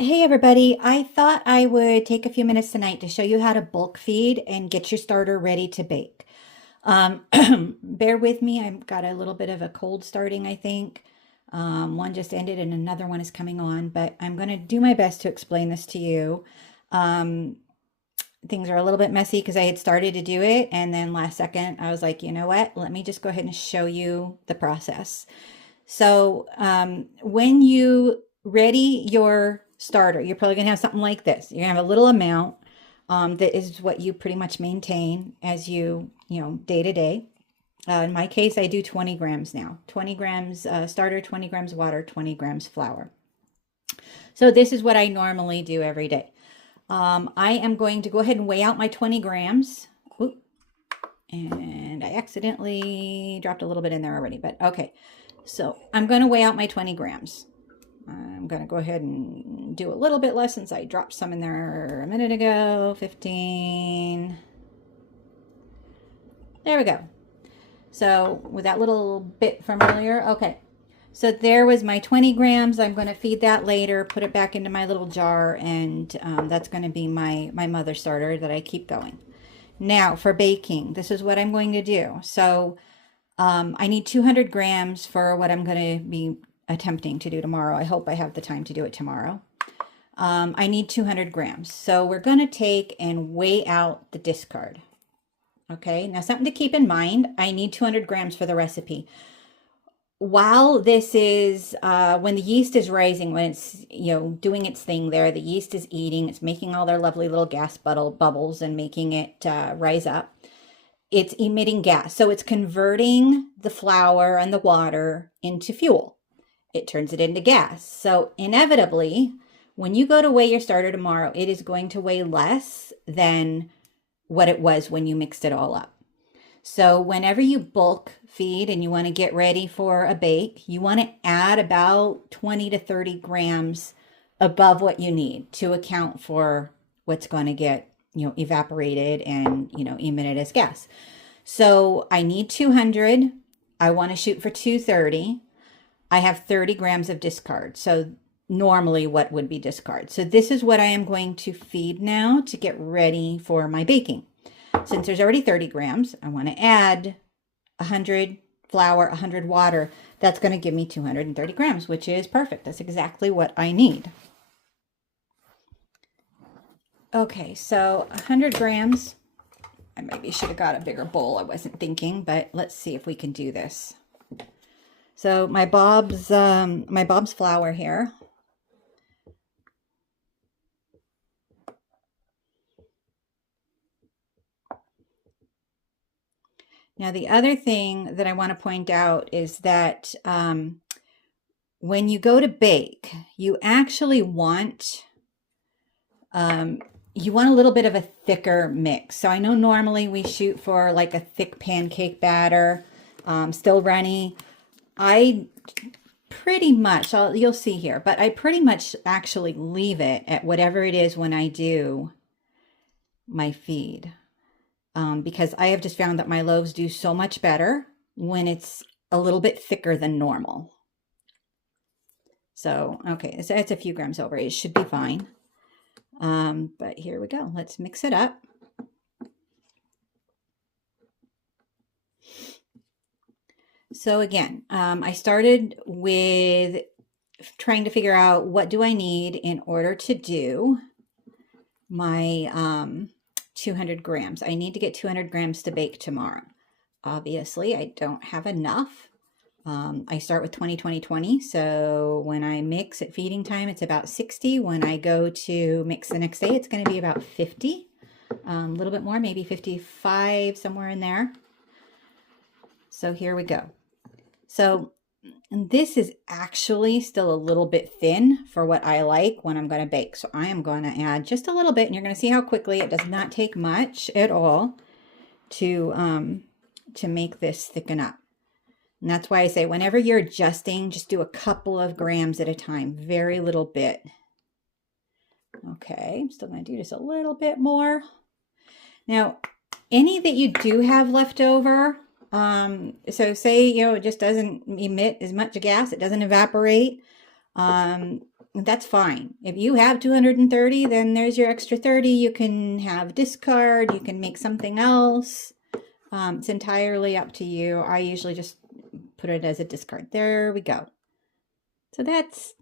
Hey everybody, I thought I would take a few minutes tonight to show you how to bulk feed and get your starter ready to bake. Um, Bear with me, I've got a little bit of a cold starting, I think. One just ended and another one is coming on, but I'm going to do my best to explain this to you. Um, Things are a little bit messy because I had started to do it, and then last second I was like, you know what, let me just go ahead and show you the process. So when you ready your starter, you're probably gonna have something like this. You're gonna have a little amount that is what you pretty much maintain as day to day. In my case, I do 20 grams now. 20 grams starter, 20 grams water, 20 grams flour. So this is what I normally do every day. I am going to go ahead and weigh out my 20 grams. Oop, and I accidentally dropped a little bit in there already, but okay. So I'm going to weigh out my 20 grams. I'm going to go ahead and do a little bit less since I dropped some in there a minute ago. 15. There we go. So with that little bit from earlier, okay. So there was my 20 grams. I'm going to feed that later, put it back into my little jar, and that's going to be my mother starter that I keep going. Now for baking, this is what I'm going to do. So I need 200 grams for what I'm going to be attempting to do tomorrow. I hope I have the time to do it tomorrow. I need 200 grams. So we're going to take and weigh out the discard. Okay, now something to keep in mind, I need 200 grams for the recipe. While this is, when the yeast is rising, when it's, doing its thing there, the yeast is eating, it's making all their lovely little gas bubbles and making it rise up. It's emitting gas. So it's converting the flour and the water into fuel. It turns it into gas. So inevitably, when you go to weigh your starter tomorrow, it is going to weigh less than what it was when you mixed it all up. So whenever you bulk feed and you want to get ready for a bake, you want to add about 20 to 30 grams above what you need to account for what's going to get, evaporated and, emitted as gas. So I need 200. I want to shoot for 230. I have 30 grams of discard. So normally what would be discard. So this is what I am going to feed now to get ready for my baking. Since there's already 30 grams, I want to add 100 flour, 100 water. That's going to give me 230 grams, which is perfect. That's exactly what I need. Okay, so 100 grams. I maybe should have got a bigger bowl. I wasn't thinking, but let's see if we can do this. So my Bob's flour here. Now the other thing that I want to point out is that when you go to bake, you actually want you want a little bit of a thicker mix. So I know normally we shoot for like a thick pancake batter, still runny. I pretty much, you'll see here, but I pretty much actually leave it at whatever it is when I do my feed. Because I have just found that my loaves do so much better when it's a little bit thicker than normal. So, okay, so it's a few grams over. It should be fine. But here we go. Let's mix it up. So again, I started with trying to figure out what do I need in order to do my 200 grams. I need to get 200 grams to bake tomorrow. Obviously, I don't have enough. I start with 20, 20, 20. So when I mix at feeding time, it's about 60. When I go to mix the next day, it's going to be about 50. A little bit more, maybe 55, somewhere in there. So here we go. So this is actually still a little bit thin for what I like when I'm going to bake. So I am going to add just a little bit, and you're going to see how quickly it does not take much at all to make this thicken up. And that's why I say whenever you're adjusting, just do a couple of grams at a time, very little bit. Okay, I'm still going to do just a little bit more. Now, any that you do have left over, so say, it just doesn't emit as much gas, it doesn't evaporate. That's fine. If you have 230, then there's your extra 30. You can have discard, you can make something else. It's entirely up to you. I usually just put it as a discard. There we go. So that's,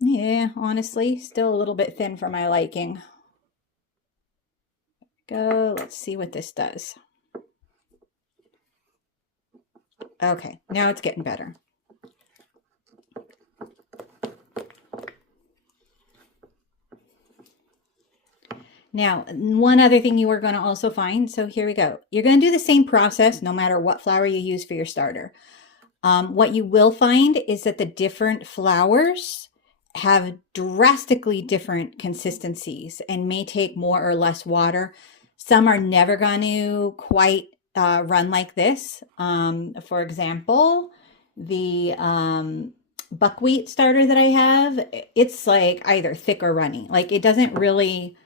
yeah, honestly, still a little bit thin for my liking. Go, let's see what this does. Okay, now it's getting better. Now, one other thing you are going to also find, so here we go. You're going to do the same process no matter what flour you use for your starter. What you will find is that the different flours have drastically different consistencies and may take more or less water. Some are never going to quite run like this. For example, the buckwheat starter that I have, it's like either thick or runny. Like it doesn't really,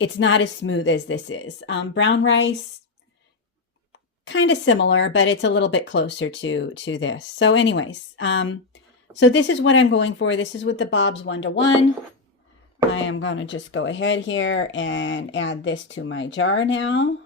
it's not as smooth as this is. Brown rice, kind of similar, but it's a little bit closer to this. So anyways, so this is what I'm going for. This is with the Bob's 1-to-1. I am going to just go ahead here and add this to my jar now.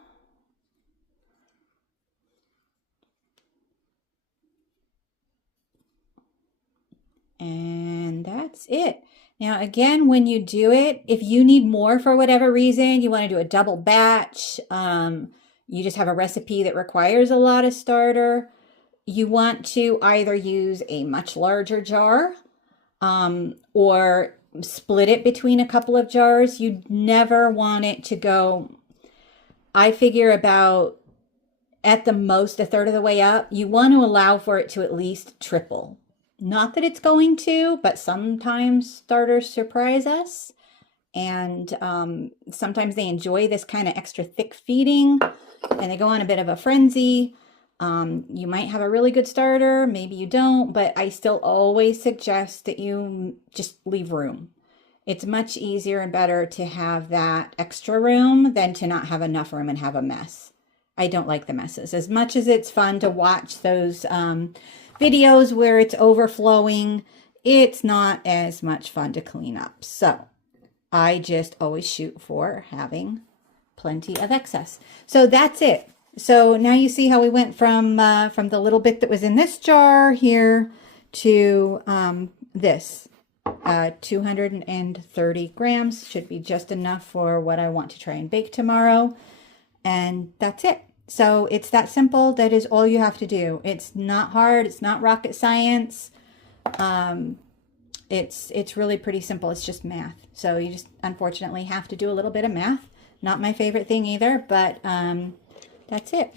And that's it. Now, again, when you do it, if you need more for whatever reason, you want to do a double batch, you just have a recipe that requires a lot of starter, you want to either use a much larger jar or split it between a couple of jars. You never want it to go, I figure about at the most a third of the way up. You want to allow for it to at least triple. Not that it's going to, but sometimes starters surprise us. And sometimes they enjoy this kind of extra thick feeding and they go on a bit of a frenzy. You might have a really good starter, maybe you don't, but I still always suggest that you just leave room. It's much easier and better to have that extra room than to not have enough room and have a mess. I don't like the messes. As much as it's fun to watch those videos where it's overflowing, it's not as much fun to clean up. So I just always shoot for having plenty of excess. So that's it. So now you see how we went from the little bit that was in this jar here to this. 230 grams should be just enough for what I want to try and bake tomorrow. And that's it. So it's that simple. That is all you have to do. It's not hard. It's not rocket science. It's really pretty simple. It's just math. So you just unfortunately have to do a little bit of math. Not my favorite thing either, but that's it.